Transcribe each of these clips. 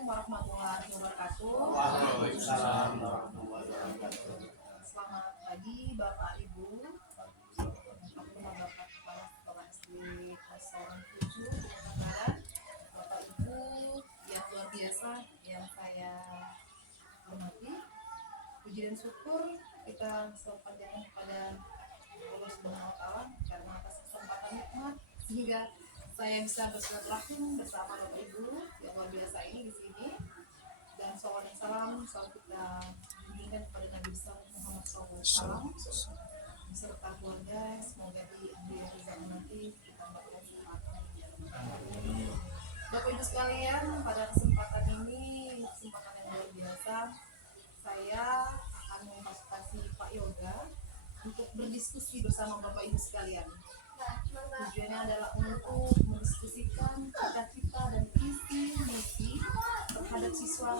Assalamualaikum warahmatullahi wabarakatuh. Waalaikumsalam warahmatullahi wabarakatuh. Selamat pagi Bapak Ibu. Aku nama Bapak Kepala Sekolah SD kelas 7 Barat. Bapak Ibu yang luar biasa yang saya hormati. Puji dan syukur kita selalu panjatkan kepada Allah Subhanahu wa Ta'ala karena atas kesempatan nikmat sehingga saya bisa bersilaturahim bersama Bapak Ibu yang luar biasa ini di sini. Dan salawat dan salam selalu kita berikan kepada Nabi besar Muhammad SAW beserta keluarga, semoga di akhir zaman nanti kita mendapatkan kesempatan. Bapak Ibu sekalian, pada kesempatan ini, kesempatan yang luar biasa, saya akan memfasilitasi Pak Yoga untuk berdiskusi bersama Bapak Ibu sekalian. Tujuannya adalah untuk mendiskusikan cita-cita dan visi misi terhadap siswa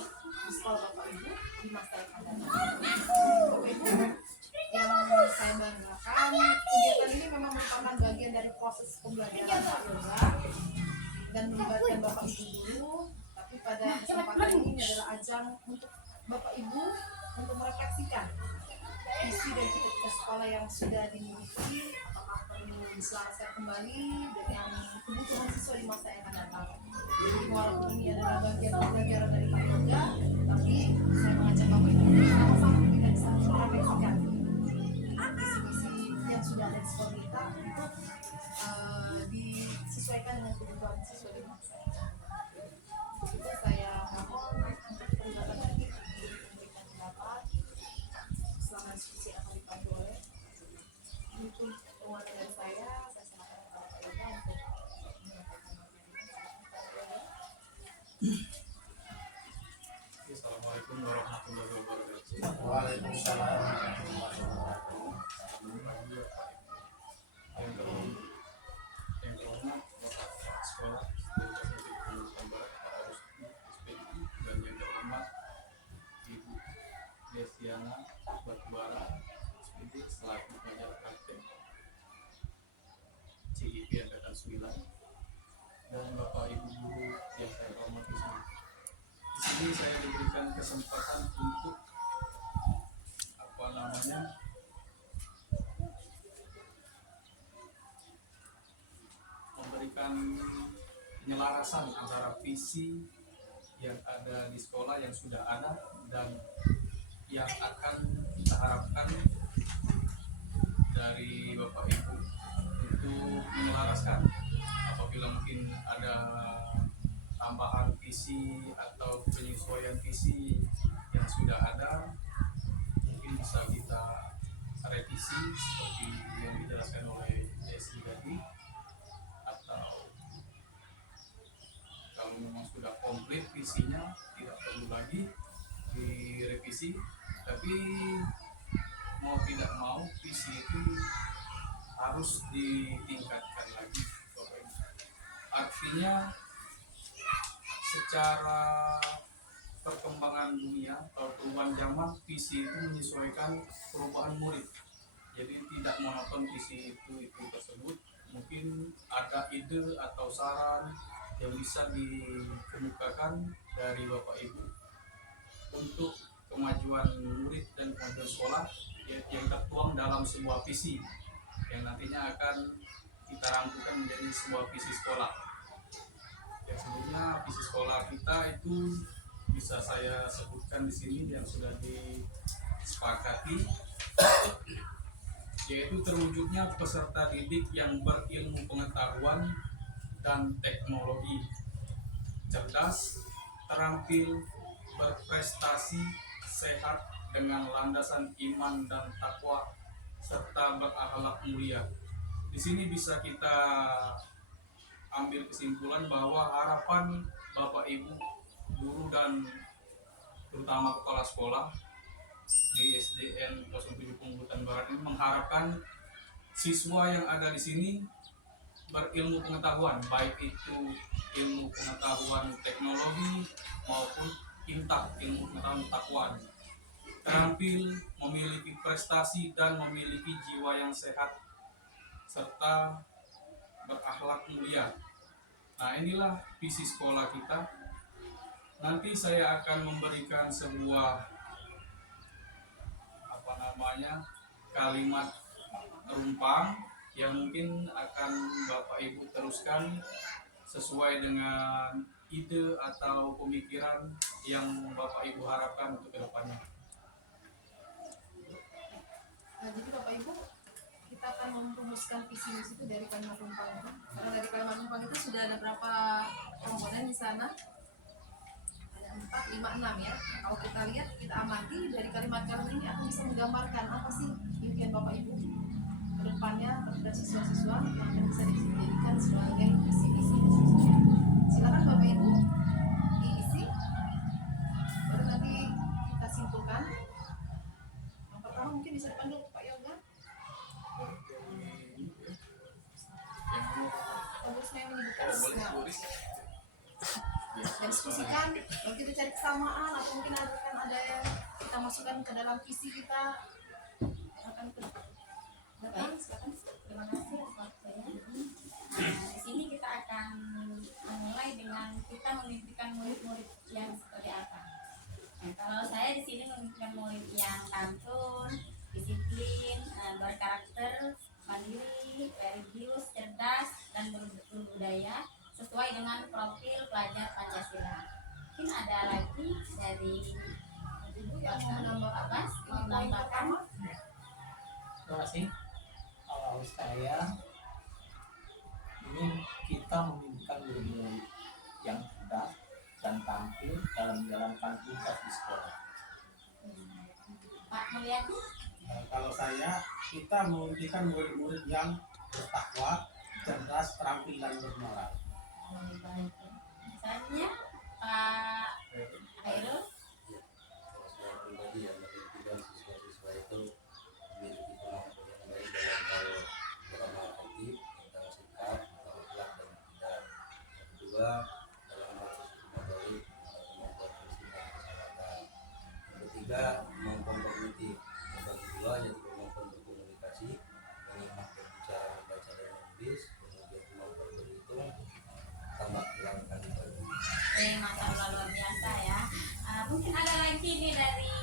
di sekolah Bapak Ibu di masa yang akan datang. Bapak Ibu yang saya banggakan, kegiatan ini memang merupakan bagian dari proses pembelajaran Pak Yoga dan melibatkan Bapak Ibu dulu, tapi pada kesempatan ini adalah ajang untuk Bapak Ibu untuk merefleksikan visi dan cita-cita sekolah yang sudah dimiliki, apakah perlu diselaraskan kembali dengan kebutuhan siswa di masa yang akan datang. Jadi walaupun ini adalah bagian pembelajaran dari Pak Yoga, tapi saya mengajak Bapak Ibu sama-sama kita bisa merefleksikan visi-misi yang sudah ada di sekolah kita untuk disesuaikan dengan kebutuhan siswa di masa yang akan datang. Itu saya mohon untuk terlibat lagi memberikan pendapat selama diskusi yang akan dipandu oleh untuk penguatan dari saya serahkan kepada Pak Yoga untuk menyampaikan materi. Assalamualaikum warahmatullahi wabarakatuh. Waalaikumsalam warahmatullahi wabarakatuh. Yang terhormat Bapak Sekolah Dasar Pendidikan Barat Pak Rusdi SPI, dan yang terhormat Ibu Desiana Batubara SPI selaku pengajar praktek CIP Angkatan 9, dan Bapak Ibu guru yang saya hormati semua. Di sini saya diberikan kesempatan untuk memberikan penyelarasan antara visi yang ada di sekolah yang sudah ada dan yang akan kita harapkan dari Bapak Ibu untuk menyelaraskan apabila mungkin ada tambahan visi atau penyesuaian visi yang sudah ada, mungkin bisa kita revisi seperti yang dijelaskan oleh Desi tadi, atau kalau memang sudah komplit visinya tidak perlu lagi direvisi, tapi mau tidak mau visi itu harus ditingkatkan lagi. Artinya secara perkembangan dunia atau perubahan zaman, visi itu menyesuaikan perubahan murid. Jadi tidak monoton visi itu tersebut. Mungkin ada ide atau saran yang bisa dikemukakan dari Bapak Ibu untuk kemajuan murid dan kemajuan sekolah yang tertuang dalam sebuah visi yang nantinya akan kita rangkukan menjadi sebuah visi sekolah. Yang sebelumnya visi sekolah kita itu bisa saya sebutkan di sini yang sudah disepakati, yaitu terwujudnya peserta didik yang berilmu pengetahuan dan teknologi, cerdas, terampil, berprestasi, sehat dengan landasan iman dan takwa serta berakhlak mulia. Di sini bisa kita ambil kesimpulan bahwa harapan Bapak Ibu guru dan terutama kepala sekolah di SDN 07 Punggutan Barat ini mengharapkan siswa yang ada di sini berilmu pengetahuan, baik itu ilmu pengetahuan teknologi maupun intak ilmu pengetahuan takwaan, terampil, memiliki prestasi dan memiliki jiwa yang sehat serta berakhlak mulia. Nah, inilah visi sekolah kita Nanti saya akan memberikan sebuah kalimat rumpang yang mungkin akan Bapak Ibu teruskan sesuai dengan ide atau pemikiran yang Bapak Ibu harapkan untuk kedepannya. Nah, jadi Bapak Ibu, kita akan merumuskan visi misi itu dari kalimat rumpang itu. Karena dari kalimat rumpang itu sudah ada berapa komponen di sana? Ada 4, 5, 6 ya. Kalau kita lihat, kita amati dari kalimat-kalimat ini akan bisa menggambarkan apa sih impian Bapak Ibu ke depannya terhadap siswa-siswa yang akan bisa dijadikan sebagai visi misi. Silakan Bapak Ibu diisi, baru nanti kita simpulkan. Yang pertama mungkin bisa dipanggil Pak Yoga. Terus yang menyebutkan diskusikan, lalu kita cari kesamaan atau mungkin ada yang kita masukkan ke dalam visi kita. Akan ke depan, silakan. Terima kasih atas waktunya. Di sini kita akan memulai dengan kita memimpikan murid-murid yang seperti apa. Nah, kalau saya di sini memimpikan murid yang santun, disiplin, berkarakter, mandiri, religius, cerdas, dan berbudaya sesuai dengan profil pelajar Pancasila. Mungkin ada lagi dari Ibu yang mau menambah apa? mau menambahkan. Terima kasih. Kalau saya ingin kita memimpikan murid-murid yang cerdas dan tampil dalam menjalankan tugas di sekolah. Pak Mulyadi. Kalau saya, kita memimpikan murid-murid yang bertakwa, cerdas, terampil dan bermoral. Selanjutnya Pak Hairul. Kalau saya pribadi yang memimpikan siswa-siswa itu memiliki kemampuan yang baik dalam hal beramal aktif, tentang sikap, tentang akhlak dan tidak. Yang kedua, dalam hal motorik atau kemampuan bersikap masyarakat. Yang ketiga, kemampuan kognitif. Yang kedua, yaitu kemampuan berkomunikasi, menyimak, berbicara, membaca dan menulis. Kemudian kemampuan berhitung, tambah kurangkan dibagi. Luar biasa ya. Mungkin ada lagi nih dari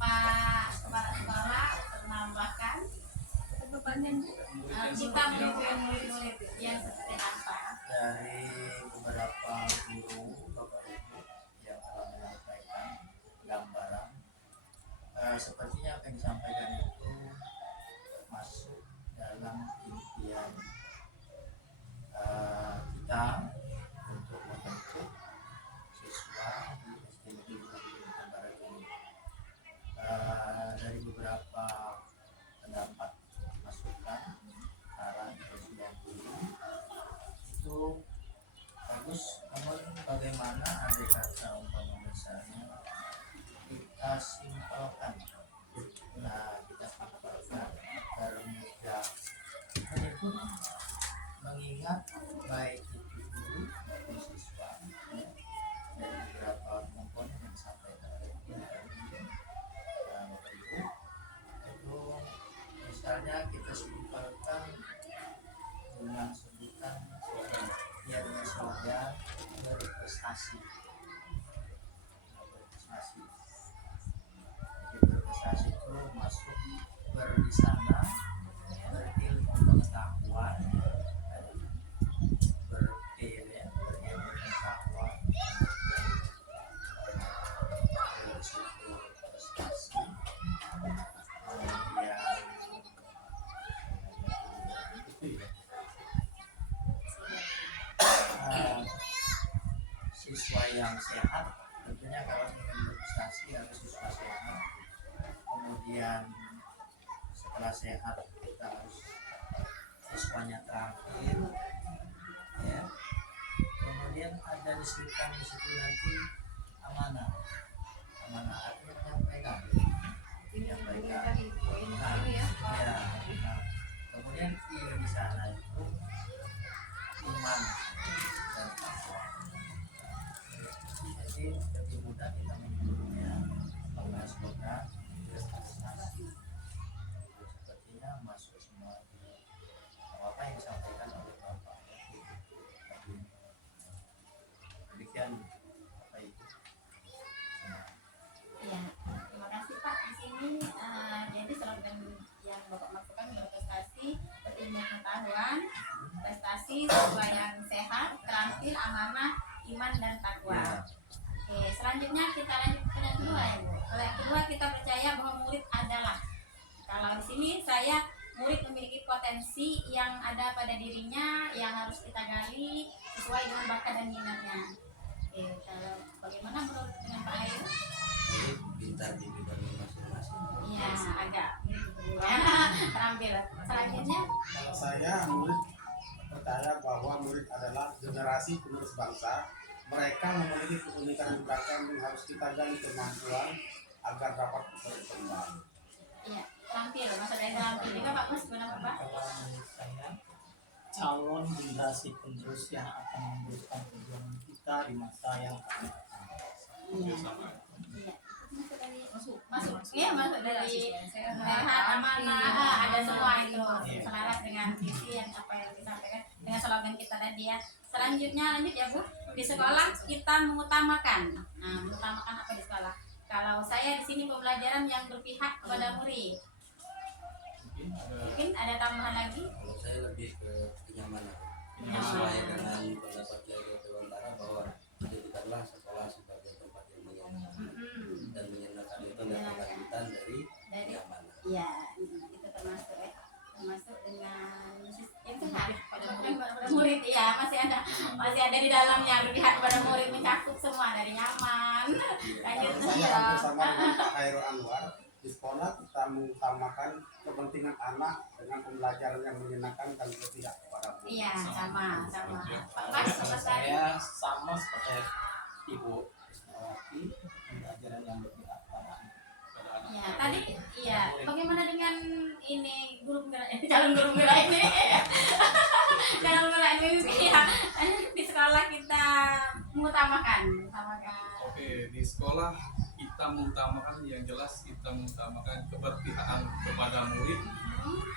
Pak Kepala Sekolah untuk menambahkan kita memimpikan murid-murid yang seperti apa. Dari beberapa guru Bapak Ibu yang telah menyampaikan gambaran, sepertinya apa yang disampaikan itu masuk dalam impian kita untuk membentuk siswa di SD Negeri Kalimantan Barat ini. Dari beberapa pendapat, masukan, saran presiden guru itu bagus, namun bagaimana andai kata umpama misalnya kita simpelkan, kita simpelkan agar mudah menyebut, mengingat baik itu guru maupun siswa ya, dari beberapa komponen yang disampaikan oleh Bapak Ibu itu, misalnya kita simpelkan dengan sebutan biarnya saja berprestasi. Jadi berprestasi itu masuk di sana berilmu pengetahuan, berilmu pengetahuan, berisiko prestasi, kemudian itu ya. Siswa yang sehat, tentunya kalau ingin berprestasi harus siswa sehat. Kemudian setelah sehat kita harus siswanya terampil ya. Kemudian ada disebutkan di situ nanti amanah artinya menyampaikan. Tadi poin ini ya Pak. Ya, kemudian di sana itu iman dan takwa. Jadi lebih mudah kita menyebutnya karena semoga prestasi. Sepertinya masuk semua di apa yang disampaikan oleh Bapak. Demikian Bapak Ibu. siswa yang sehat, terampil, amanah, iman dan takwa. Ya. Oke, selanjutnya kita lanjut ke yang kedua ya Bu. Kalau yang kedua kita percaya bahwa murid adalah, kalau di sini saya murid memiliki potensi yang ada pada dirinya yang harus kita gali sesuai dengan bakat dan minatnya. Oke, kalau bagaimana menurut dengan Pak Ayu? Jadi pintar di bidang masing-masing. Iya, agak terampil. Selanjutnya, Kalau saya murid percaya bahwa murid adalah generasi penerus bangsa. Mereka memiliki keunikan dan bakat yang harus kita gali kemampuan agar dapat berkembang. iya, terampil. Maksud dari terampil juga Pak Mas, gimana Pak? Kalau menurut saya, calon generasi penerus yang akan meneruskan perjuangan kita di masa yang akan datang. Iya. Iya. Masuk. Iya, masuk dari sehat, amanah, ada semua itu selaras dengan visi yang apa yang disampaikan dengan slogan kita tadi ya. Selanjutnya lanjut ya Bu. Di sekolah kita mengutamakan. Nah, mengutamakan apa di sekolah? Kalau saya di sini pembelajaran yang berpihak kepada murid. Mungkin ada tambahan lagi? Kalau saya lebih ke kenyamanan. Kenyamanan. Sesuai dengan pendapat dari Dewantara bahwa jadikanlah sekolah sebagai tempat yang menyenangkan. Dan menyenangkan itu adalah lanjutan dari Dari kenyamanan. iya, itu termasuk ya. Termasuk dengan yang sehat pada murid ya, masih ada di dalamnya berpihak pada murid, mencakup semua dari nyaman. Lanjut Kalau saya bersama dengan Pak Khairul Anwar, di sekolah kita mengutamakan kepentingan anak dengan pembelajaran yang menyenangkan dan berpihak kepada murid. Iya, sama. Pak Mas, Kalau sama sekali. saya sama seperti Ibu Ismawati, pembelajaran yang berpihak pada anak. Iya, tadi iya. Bagaimana dengan ini guru penggerak calon guru penggerak ini? Calon penggerak ini ya. Di sekolah kita mengutamakan. Oke, di sekolah kita mengutamakan yang jelas kita mengutamakan keberpihakan kepada murid,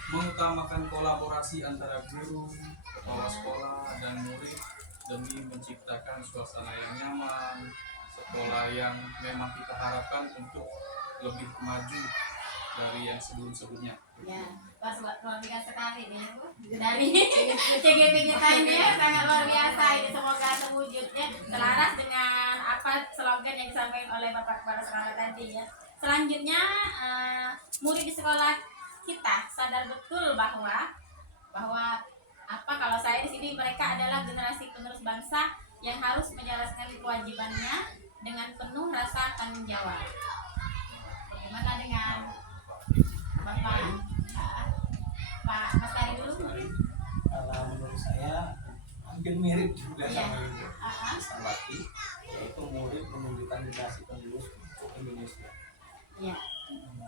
mengutamakan kolaborasi antara guru, kepala sekolah dan murid demi menciptakan suasana yang nyaman, sekolah yang memang kita harapkan untuk lebih maju dari yang sebelum-sebelumnya. Ya, luar biasa sekali nih Bu. Dari CGP kita ini ya, sangat luar biasa ini, semoga terwujudnya selaras dengan apa slogan yang disampaikan oleh Bapak Kepala Sekolah tadi ya. Selanjutnya murid di sekolah kita sadar betul bahwa apa kalau saya di sini mereka adalah generasi penerus bangsa yang harus menjalankan kewajibannya dengan penuh rasa tanggung jawab. Bagaimana dengan Bapak Pak Mas Kari dulu mungkin? Kalau menurut saya hampir mirip juga Iya. sama Ibu Ismawati, yaitu murid menunjukkan generasi penerus untuk Indonesia. Iya.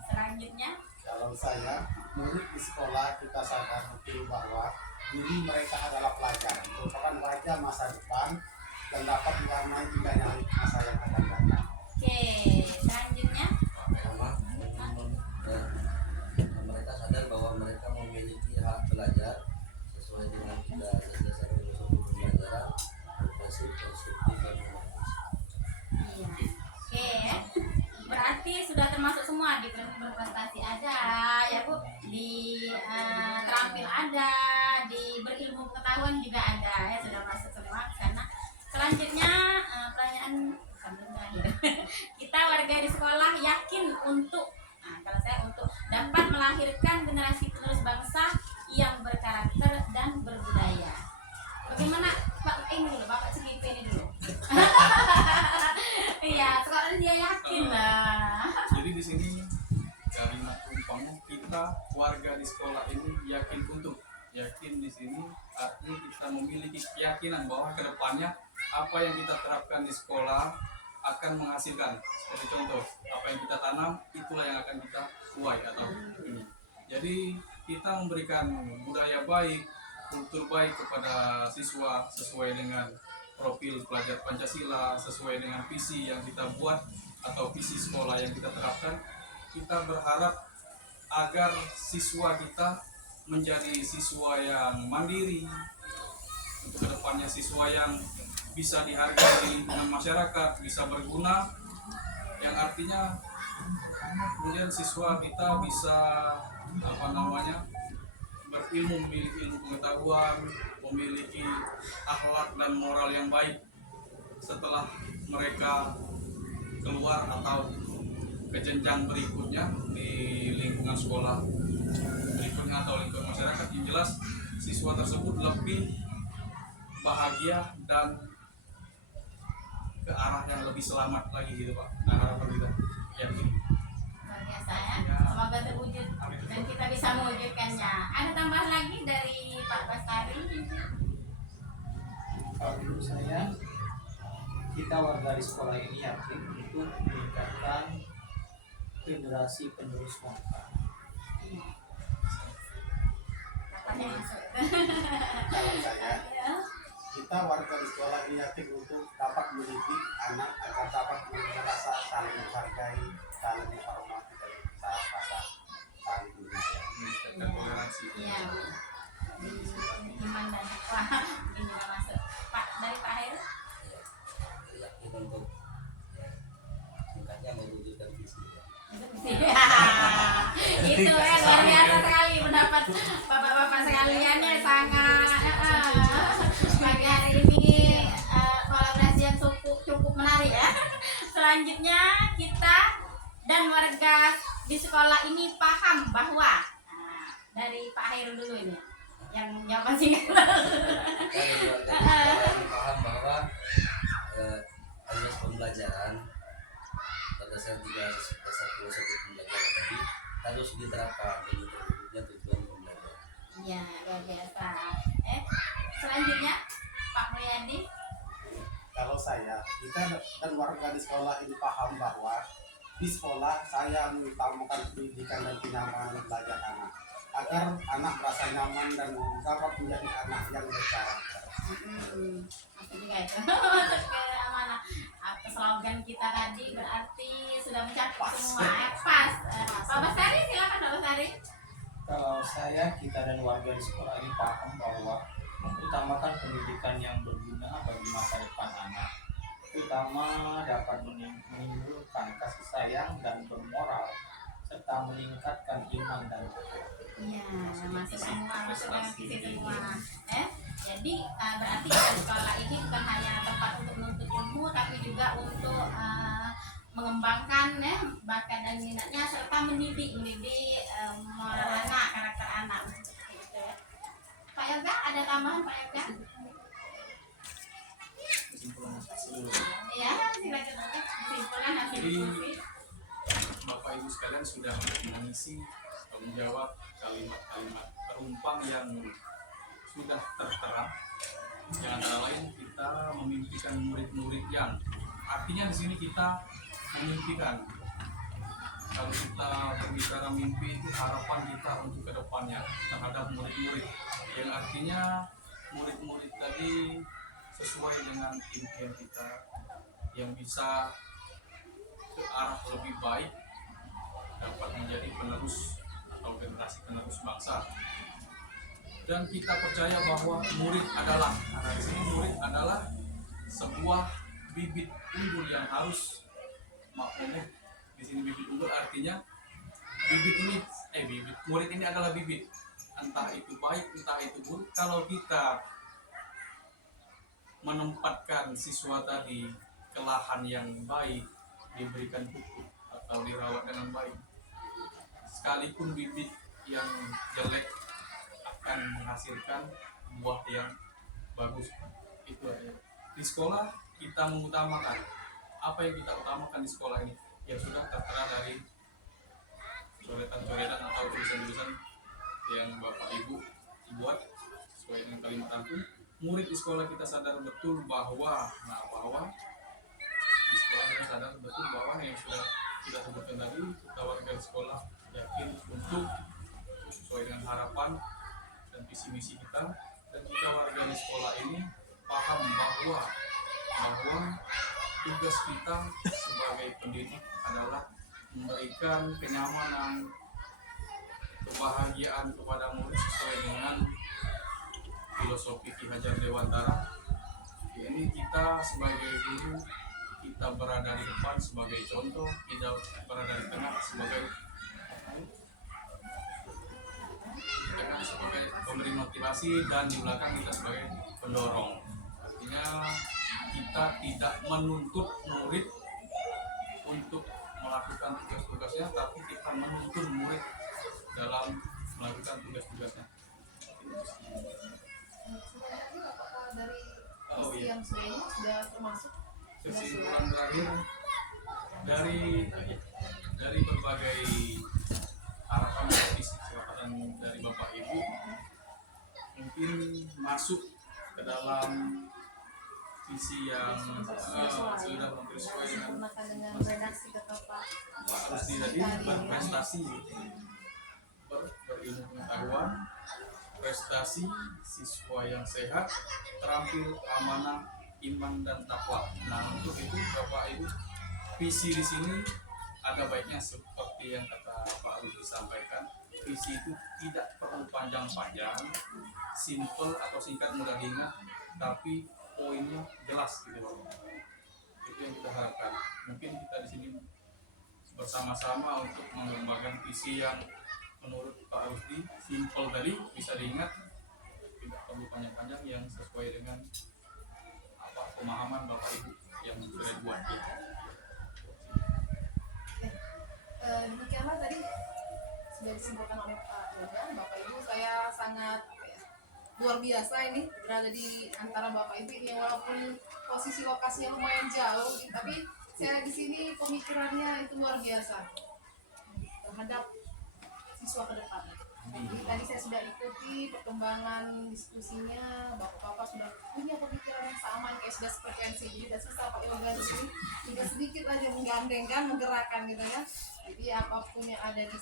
Selanjutnya, Kalau saya, murid di sekolah kita sadar betul bahwa diri mereka adalah pelajar, merupakan wajah masa depan dan dapat mewarnai indahnya masa yang akan datang. oke. Selanjutnya, Sama mereka sadar bahwa mereka memiliki hak belajar sesuai dengan 3 dasar filosofi pembelajaran progresif, konstruktif, dan humanis. iya. Oke. Berarti sudah termasuk semua di berprestasi ada ya Bu, di terampil ada, di berilmu pengetahuan juga ada ya, sudah masuk semua ke sana. Selanjutnya pertanyaan sambil terakhir. Kita warga di sekolah yakin untuk kalau saya untuk dapat melahirkan generasi penerus bangsa yang berkarakter dan berbudaya. Bagaimana Pak ini dulu, Bapak CGP ini dulu. Iya, sekarang dia yakin lah. Jadi di sini kalimat umpama kita warga di sekolah ini yakin di sini artinya kita memiliki keyakinan bahwa kedepannya apa yang kita terapkan di sekolah akan menghasilkan. Seperti contoh, apa yang kita tanam itulah yang akan kita tuai atau ini. Jadi kita memberikan budaya baik, kultur baik kepada siswa sesuai dengan profil pelajar Pancasila, sesuai dengan visi yang kita buat atau visi sekolah yang kita terapkan. Kita berharap agar siswa kita menjadi siswa yang mandiri, untuk kedepannya siswa yang bisa dihargai di lingkungan masyarakat, bisa berguna, yang artinya kemudian siswa kita bisa berilmu, memiliki ilmu pengetahuan, memiliki akhlak dan moral yang baik setelah mereka keluar atau ke jenjang berikutnya di lingkungan sekolah berikutnya atau lingkungan masyarakat. Yang jelas siswa tersebut lebih bahagia dan ke arah yang lebih selamat lagi gitu Pak. Nah, harapan kita yakin. Luar biasa ya. Semoga terwujud dan kita bisa mewujudkannya. Ada tambahan lagi dari Pak Bastari? Kalau menurut saya, kita warga di sekolah ini yakin untuk meningkatkan generasi penerus bangsa. Apanya masuk? Kalau saya, Ya. kita warga di sekolah ini yakin untuk dapat mendidik anak agar dapat merasa saling menghargai, saling menghormati, dan bisa rasa saling menyayangi. Meningkatkan toleransi. Iya. Iman dan wah, ini juga masuk. Pak, dari Pak Hair? yakin untuk singkatnya mewujudkan visi. Itu ya luar biasa sekali pendapat bapak-bapak sekalian ya, sangat pagi hari ini kolaborasi yang cukup menarik ya. Selanjutnya kita dan warga di sekolah ini paham bahwa dari Pak Hairul dulu ini yang jawaban singkat. Dari warga kami paham bahwa proses pembelajaran berdasarkan 3 dasar filosofi pembelajaran tadi harus diterapkan demi terwujudnya tujuan pembelajaran. Iya, luar biasa. Selanjutnya Pak Mulyadi. Kalau saya, kita dan warga di sekolah ini paham bahwa di sekolah saya mengutamakan pendidikan dan kenyamanan belajar anak agar anak merasa nyaman dan dapat menjadi anak yang berkarakter. Aku juga itu. Ke mana? Slogan kita tadi berarti sudah mencakup semua. Pas. Pak Bastari, silakan Pak Bastari. Kalau saya, kita dan warga di sekolah ini paham bahwa mengutamakan pendidikan yang berguna bagi masa depan anak, terutama dapat menimbulkan kasih sayang dan bermoral, serta meningkatkan iman dan takwa. Iya, masuk semua, masuk dalam visi semua. Jadi berarti di sekolah ini bukan hanya tempat untuk menuntut ilmu, tapi juga untuk mengembangkan bakat dan minatnya serta mendidik moral anak, karakter anak. Gitu ya. Pak Yoga, ada tambahan Pak Yoga? Kesimpulan seluruh. Ya, silakan aja. Kesimpulan hasil Jadi, diskusi. Bapak Ibu sekalian sudah mengisi atau menjawab kalimat-kalimat perumpang yang sudah tertera. Yang antara lain kita memimpikan murid-murid yang artinya di sini kita memimpikan. Kalau kita berbicara mimpi itu harapan kita untuk kedepannya terhadap murid-murid. Yang artinya murid-murid tadi sesuai dengan impian kita yang bisa ke arah lebih baik dapat menjadi penerus atau generasi penerus bangsa. Dan kita percaya bahwa murid adalah, karena di sini murid adalah sebuah bibit unggul yang harus maklum. Di sini bibit unggul artinya bibit ini murid ini adalah bibit, entah itu baik entah itu buruk. Kalau kita menempatkan siswa tadi ke lahan yang baik, diberikan pupuk atau dirawat dengan baik, sekalipun bibit yang jelek akan menghasilkan buah yang bagus. Itu aja. Di sekolah kita mengutamakan apa yang kita utamakan di sekolah ini yang sudah tertera dari coretan-coretan atau tulisan-tulisan yang Bapak Ibu buat sesuai dengan kalimat rangkum. Murid di sekolah kita sadar betul bahwa di sekolah kita sadar betul bahwa yang sudah kita sebutkan tadi, kita warga di sekolah yakin untuk sesuai dengan harapan dan visi misi kita, dan kita warga di sekolah ini paham bahwa tugas kita sebagai pendidik adalah memberikan kenyamanan, kebahagiaan kepada murid sesuai dengan filosofi Ki Hajar Dewantara. Ini kita sebagai guru, kita berada di depan sebagai contoh, kita berada di tengah sebagai tengah sebagai pemberi motivasi dan di belakang kita sebagai pendorong. Artinya kita tidak menuntut murid untuk melakukan tugas-tugasnya, tapi kita menuntun murid dalam melakukan tugas-tugasnya. Sebenarnya apakah dari Oh, sesi iya. yang sudah ini sudah termasuk Kesimpulan terakhir dari berbagai harapan dan visi kesempatan dari Bapak Ibu mungkin masuk ke dalam visi yang sudah hampir sesuai dengan sempurnakan dengan redaksi kata Pak Pak Rusdi tadi, berprestasi, berilmu pengetahuan, prestasi, siswa yang sehat, terampil, amanah, iman dan takwa. Nah, untuk itu Bapak Ibu, visi di sini ada baiknya seperti yang kata Pak Rusdi sampaikan. Visi itu tidak perlu panjang-panjang, simple atau singkat mudah diingat, tapi poinnya jelas gitu Bapak. Itu yang kita harapkan. Mungkin kita di sini bersama-sama untuk mengembangkan visi yang menurut Pak Rusdi simple tadi bisa diingat, tidak perlu panjang-panjang, yang sesuai dengan apa pemahaman Bapak Ibu yang sudah dibuat. Demikianlah tadi sudah disimpulkan oleh Pak Yoga. Bapak Ibu, saya sangat luar biasa ini berada di antara Bapak Ibu ini, walaupun posisi lokasinya lumayan jauh, tapi saya di sini pemikirannya itu luar biasa terhadap siswa ke depan. Jadi tadi saya sudah ikuti perkembangan diskusinya, bapak-bapak sudah punya pemikiran yang sama, kayak sudah sefrekuensi. Jadi tidak susah Pak Yoga di sini, tidak sedikit aja menggandengkan, menggerakkan gitu ya. Jadi apapun yang ada yang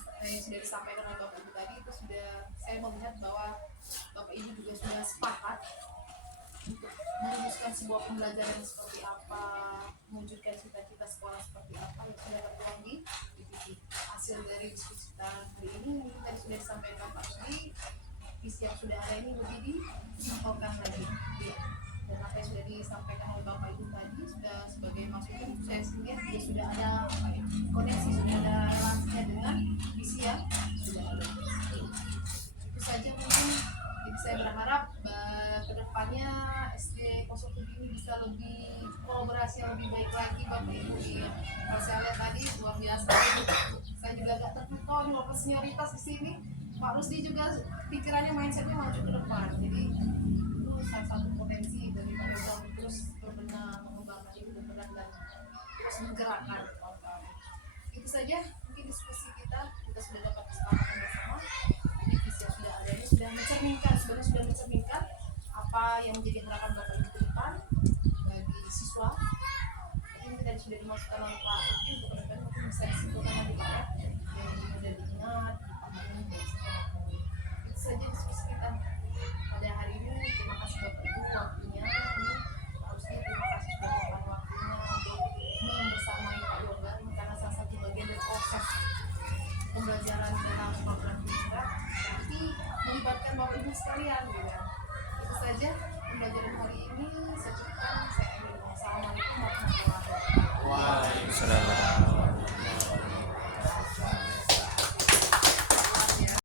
sudah disampaikan oleh Bapak Ibu tadi itu sudah saya melihat bahwa Bapak Ibu juga sudah sepakat untuk merumuskan sebuah pembelajaran seperti apa, mewujudkan cita-cita sekolah seperti apa yang sudah tertuang di visi. Hasil dari diskusi kita hari ini mungkin tadi sudah disampaikan Pak Rusdi, visi yang sudah ada ini lebih disimpulkan lagi ya. Dan apa yang sudah disampaikan oleh Bapak Ibu tadi sudah sebagai masukan, saya lihat juga sudah ada apa ya, koneksi, sudah ada relasinya dengan visi yang sudah ada. Itu saja mungkin. Jadi saya berharap kedepannya SD 07 ini bisa lebih kolaborasi yang lebih baik lagi Bapak Ibu ya. Kalau saya lihat tadi luar biasa, saya juga agak terpukau nih walaupun senioritas di sini. Pak Rusdi juga pikirannya, mindsetnya maju ke depan. Jadi itu salah satu potensi dari Pak Yoga untuk terus berbenah, mengembangkan itu dan terus menggerakkan kawan-kawan. Itu saja mungkin diskusi kita sudah dapat kesepakatan bersama. Jadi visi yang sudah ada ini sudah mencerminkan, sebenarnya sudah mencerminkan apa yang menjadi harapan Bapak Ibu ke depan bagi siswa. Ini tadi sudah dimasukkan oleh Pak Rusdi, untuk ke depan mungkin bisa disimpulkan lagi Pak ya, yang mudah diingat, dipahami dari siswa. Itu saja diskusi kita pada hari ini. Terima kasih Bapak Ibu waktunya. Ini Pak Rusdi, terima kasih sudah meluangkan waktunya untuk membersamai Pak Yoga ini, karena salah satu bagian dari proses pembelajaran dalam program kita, tapi melibatkan Bapak Ibu sekalian gitu ya. Itu saja pembelajaran hari ini. Saya cukupkan. Saya akhiri. Wassalamualaikum warahmatullahi wabarakatuh. Waalaikumsalam.